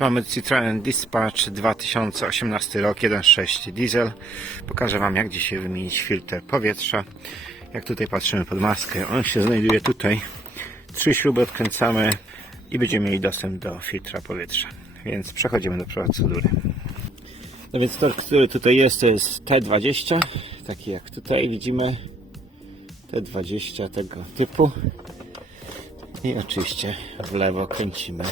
Mamy Citroen Dispatch 2018 rok 1.6 diesel. Pokażę Wam jak dzisiaj wymienić filtr powietrza. Jak tutaj patrzymy pod maskę, on się znajduje tutaj. Trzy śruby odkręcamy i będziemy mieli dostęp do filtra powietrza. Więc przechodzimy do procedury. No więc tor, który tutaj jest, to jest T20, taki jak tutaj widzimy. T20 tego typu. I oczywiście w lewo kręcimy.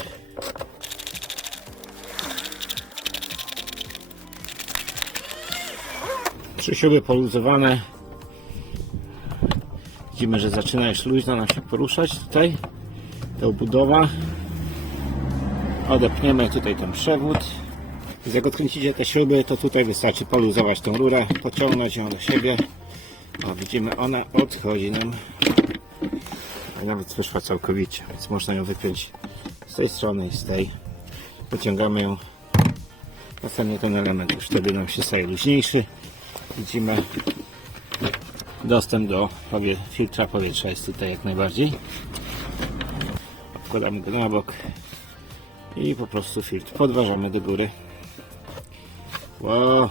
Trzy śruby poluzowane. Widzimy, że zaczyna już luźno nam się poruszać tutaj. To budowa. Odepniemy tutaj ten przewód. Jak odkręcicie te śruby, to tutaj wystarczy poluzować tą rurę, pociągnąć ją do siebie. O, widzimy, ona odchodzi nam. A nawet wyszła całkowicie, więc można ją wypiąć z tej strony i z tej. Pociągamy ją. Następnie ten element już wtedy nam się staje luźniejszy. Widzimy, dostęp do powie filtra powietrza jest tutaj jak najbardziej. Odkładamy go na bok i po prostu filtr podważamy do góry. Wow,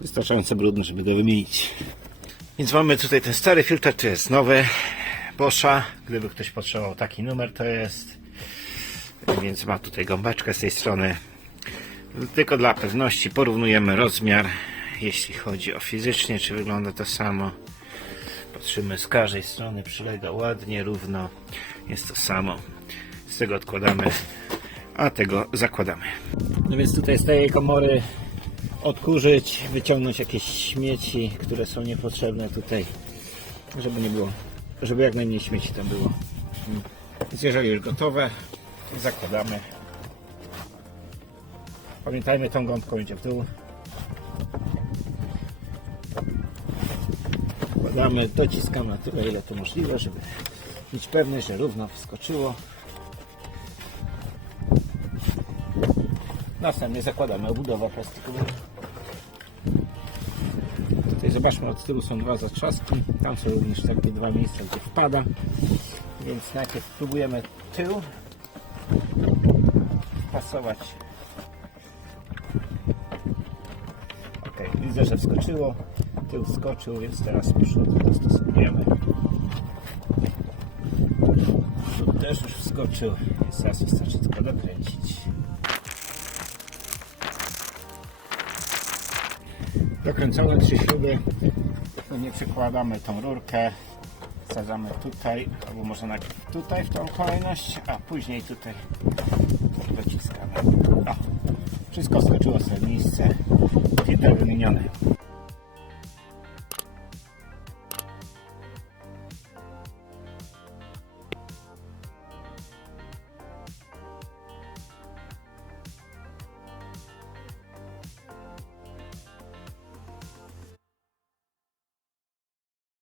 wystarczająco brudny, żeby go wymienić. Więc mamy tutaj ten stary filtr, to jest nowy Boscha. Gdyby ktoś potrzebował taki numer, to jest. Więc ma tutaj gąbeczkę z tej strony. Tylko dla pewności porównujemy rozmiar, jeśli chodzi o fizycznie, czy wygląda to samo. Patrzymy z każdej strony, przylega ładnie, równo. Jest to samo. Z tego odkładamy, a tego zakładamy. No więc tutaj z tej komory odkurzyć, wyciągnąć jakieś śmieci, które są niepotrzebne tutaj, żeby nie było, żeby jak najmniej śmieci tam było. Więc jeżeli już gotowe, to zakładamy. Pamiętajmy, tą gąbką idzie w dół. Wkładamy, dociskamy na tyle, ile to możliwe, żeby mieć pewność, że równo wskoczyło. Następnie zakładamy obudowę plastikową. Tutaj zobaczmy, od tyłu są dwa zatrzaski. Tam są również takie dwa miejsca, gdzie wpada. Więc najpierw próbujemy tył pasować. Ok, widzę, że wskoczyło. Tył wskoczył, więc teraz przód dostosowujemy. Przód też już wskoczył, więc teraz wystarczy tylko dokręcić. Dokręcone trzy śruby. Nie przykładamy tą rurkę. Wsadzamy tutaj, albo może najpierw tutaj w tą kolejność, a później tutaj dociskamy. O, wszystko skoczyło sobie w miejsce. Filtr wymieniony.